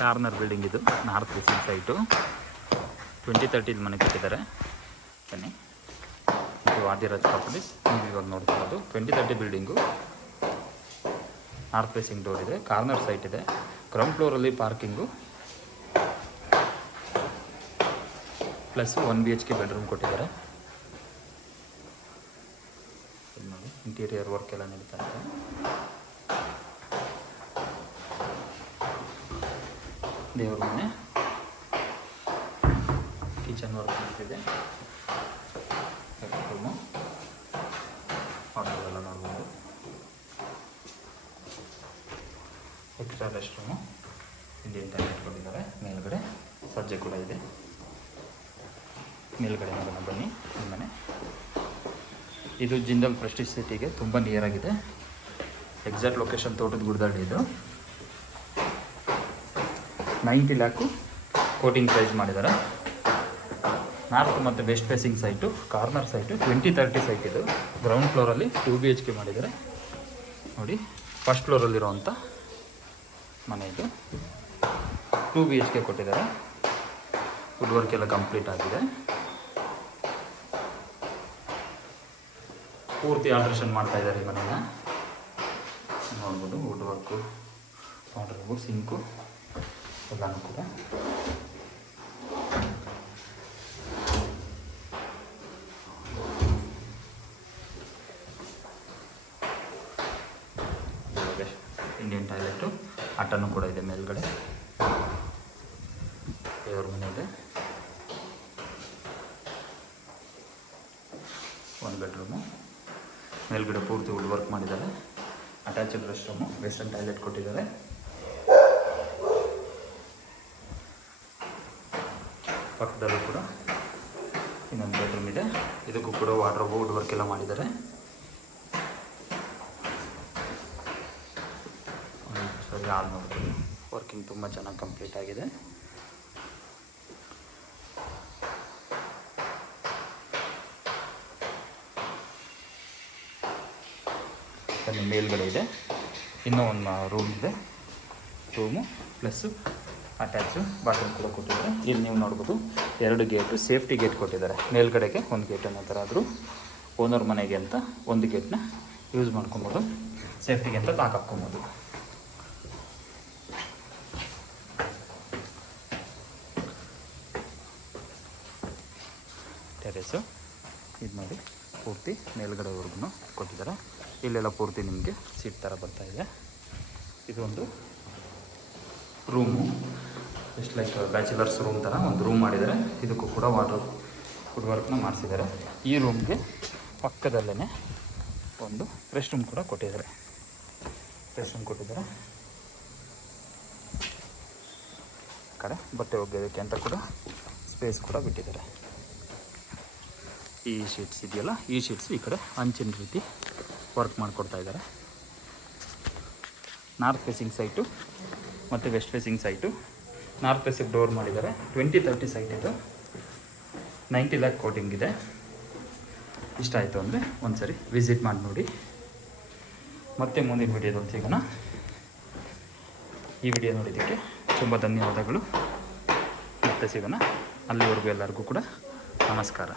Corner building ಇದು, north facing site. 2030 ಮನೆ ಕಟ್ಟಿದ್ದಾರೆ. ಬನ್ನಿ, ಇದು ಆದಿರಾಜ್ ಪ್ರಾಪರ್ಟೀಸ್. ನೀವು ಇವಾಗ ನೋಡ್ತಿರೋದು 2030 ಬಿಲ್ಡಿಂಗು. ನಾರ್ತ್ ಫೇಸಿಂಗ್ ಡೋರ್ ಇದೆ, ಕಾರ್ನರ್ ಸೈಟ್ ಇದೆ, ಗ್ರೌಂಡ್ ಫ್ಲೋರಲ್ಲಿ ಪಾರ್ಕಿಂಗು ಪ್ಲಸ್ 1 BHK ಬೆಡ್ರೂಮ್ ಕೊಟ್ಟಿದ್ದಾರೆ. ನೋಡಿ, ಇಂಟೀರಿಯರ್ ವರ್ಕ್ ಎಲ್ಲ ನಡೀತಾ ಇದೆ. ದೇವ್ರ ಮನೆ, ಕಿಚನ್ ವರ್ಕ್ ನಡೀತಿದೆ. ರೂಮು ಎಲ್ಲ ನೋಡ್ಬೋದು. Extra rest room, Indian toilet ಕೊಟ್ಟಿದ್ದಾರೆ. ಮೇಲ್ಗಡೆ ಸಜ್ಜೆ ಕೂಡ ಇದೆ. ಮೇಲ್ಗಡೆ ನೋಡೋಣ ಬನ್ನಿ. ಮನೆ ಇದು ಜಿಂದಾಲ್ ಪ್ರೆಸ್ಟೀಜ್ ಸಿಟಿಗೆ ತುಂಬ ನಿಯರ್ ಆಗಿದೆ. ಎಕ್ಸಾಕ್ಟ್ ಲೊಕೇಶನ್ ತೋಟದ ಗುಡ್ದಳ್ಳಿ. ಇದು 90 ಲ್ಯಾಕು ಕೋಟಿಂಗ್ ಪ್ರೈಸ್ ಮಾಡಿದ್ದಾರೆ. ನಾರ್ತ್ ಮತ್ತು west facing site, corner site, 2030 site. ಇದು ಗ್ರೌಂಡ್ ಫ್ಲೋರಲ್ಲಿ 2 BHK ಮಾಡಿದ್ದಾರೆ. ನೋಡಿ, ಫಸ್ಟ್ ಫ್ಲೋರಲ್ಲಿರೋವಂಥ ಮನೆ ಇದು. 2 BHK ಕೊಟ್ಟಿದ್ದಾರೆ. ವುಡ್ ವರ್ಕ್ ಎಲ್ಲ ಕಂಪ್ಲೀಟ್ ಆಗಿದೆ. ಪೂರ್ತಿ ಆಲ್ಟ್ರೇಷನ್ ಮಾಡ್ತಾ ಇದ್ದಾರೆ ಈ ಮನೆಯ. ನೋಡ್ಬೋದು, ವುಡ್ ವರ್ಕು, ವಾಟರ್ಬು, ಸಿಂಕು ಎಲ್ಲನೂ ಕೂಡ. ಇಂಡಿಯನ್ ಟಾಯ್ಲೆಟು, ಆಟನೂ ಕೂಡ ಇದೆ ಮೇಲ್ಗಡೆ. ದೇವ್ರ ಮನೆ ಇದೆ, 1 ಬೆಡ್ರೂಮು. ಮೇಲ್ಗಡೆ ಪೂರ್ತಿ ವುಡ್ ವರ್ಕ್ ಮಾಡಿದ್ದಾರೆ. Attached rest room, western toilet ಕೊಟ್ಟಿದ್ದಾರೆ. ಪಕ್ಕದಲ್ಲೂ ಕೂಡ ಇನ್ನೊಂದು ಬೆಡ್ರೂಮ್ ಇದೆ. ಇದಕ್ಕೂ ಕೂಡ ವಾಟರ್ ವುಡ್ ವರ್ಕ್ ಎಲ್ಲ ಮಾಡಿದ್ದಾರೆ. ಸರಿ, ಹಾಲ್ ನೋಡ್ಬೋದು. ವರ್ಕಿಂಗ್ ತುಂಬ ಚೆನ್ನಾಗಿ ಕಂಪ್ಲೀಟ್ ಆಗಿದೆ. ಅಲ್ಲಿ ಮೇಲ್ಗಡೆ ಇದೆ, ಇನ್ನೂ ಒಂದು ರೂಮ್ ಇದೆ. ರೂಮು ಪ್ಲಸ್ಸು ಅಟ್ಯಾಚು ಬಾತ್ರೂಮ್ ಕೂಡ ಕೊಟ್ಟಿದ್ದಾರೆ. ಇಲ್ಲಿ ನೀವು ನೋಡ್ಬೋದು 2 ಗೇಟು, ಸೇಫ್ಟಿ ಗೇಟ್ ಕೊಟ್ಟಿದ್ದಾರೆ. ಮೇಲ್ಗಡೆಗೆ 1 ಗೇಟ್ ಅನ್ನೋ ಥರ ಆದರೂ ಓನರ್ ಮನೆಗೆ ಅಂತ 1 ಗೇಟ್ನ ಯೂಸ್ ಮಾಡ್ಕೊಬೋದು. ಸೇಫ್ಟಿಗೆ ಅಂತ ಲಾಕ್ ಹಾಕ್ಕೊಬೋದು. ಟೆರೇಸು ಇದು ನೋಡಿ, ಪೂರ್ತಿ ಮೇಲ್ಗಡೆವರೆಗೂ ಕೊಟ್ಟಿದ್ದಾರೆ. ಇಲ್ಲೆಲ್ಲ ಪೂರ್ತಿ ನಿಮಗೆ ಸೀಟ್ ಥರ ಬರ್ತಾಯಿದೆ. ಇದೊಂದು room, just like bachelors room ಥರ ಒಂದು ರೂಮ್ ಮಾಡಿದ್ದಾರೆ. ಇದಕ್ಕೂ ಕೂಡ ವುಡ್ ವರ್ಕ್ನ ಮಾಡಿಸಿದ್ದಾರೆ. ಈ ರೂಮ್ಗೆ ಪಕ್ಕದಲ್ಲೇ ಒಂದು ರೆಸ್ಟ್ ರೂಮ್ ಕೂಡ ಕೊಟ್ಟಿದ್ದಾರೆ. ಕಡೆ ಬಟ್ಟೆ ಒಗೆಯೋದಕ್ಕೆ ಅಂತ ಕೂಡ ಸ್ಪೇಸ್ ಕೂಡ ಬಿಟ್ಟಿದ್ದಾರೆ. ಈ ಶೀಟ್ಸ್ ಇದೆಯಲ್ಲ, ಈ ಶೀಟ್ಸ್ ಈ ಕಡೆ ಹಂಚಿನ ರೀತಿ ವರ್ಕ್ ಮಾಡಿಕೊಡ್ತಾ ಇದ್ದಾರೆ. ನಾರ್ತ್ ಫೇಸಿಂಗ್ ಸೈಟು ಮತ್ತು ವೆಸ್ಟ್ ಫೇಸಿಂಗ್ ಸೈಟು. ನಾರ್ತ್ ಫೇಸಿಗೆ ಡೋರ್ ಮಾಡಿದ್ದಾರೆ. 2030 ಸೈಟ್ ಇದು. 90 ಲ್ಯಾಕ್ ಕೋಟಿಂಗ್ ಇದೆ. ಇಷ್ಟ ಆಯಿತು ಅಂದರೆ ಒಂದು ಸರಿ ವಿಸಿಟ್ ಮಾಡಿ ನೋಡಿ. ಮತ್ತೆ ಮುಂದಿನ ವಿಡಿಯೋದಲ್ಲಿ ಸಿಗೋಣ. ಈ ವಿಡಿಯೋ ನೋಡಿದ್ದಕ್ಕೆ ತುಂಬ ಧನ್ಯವಾದಗಳು. ಮತ್ತೆ ಸಿಗೋಣ. ಅಲ್ಲಿವರೆಗೂ ಎಲ್ಲರಿಗೂ ಕೂಡ ನಮಸ್ಕಾರ.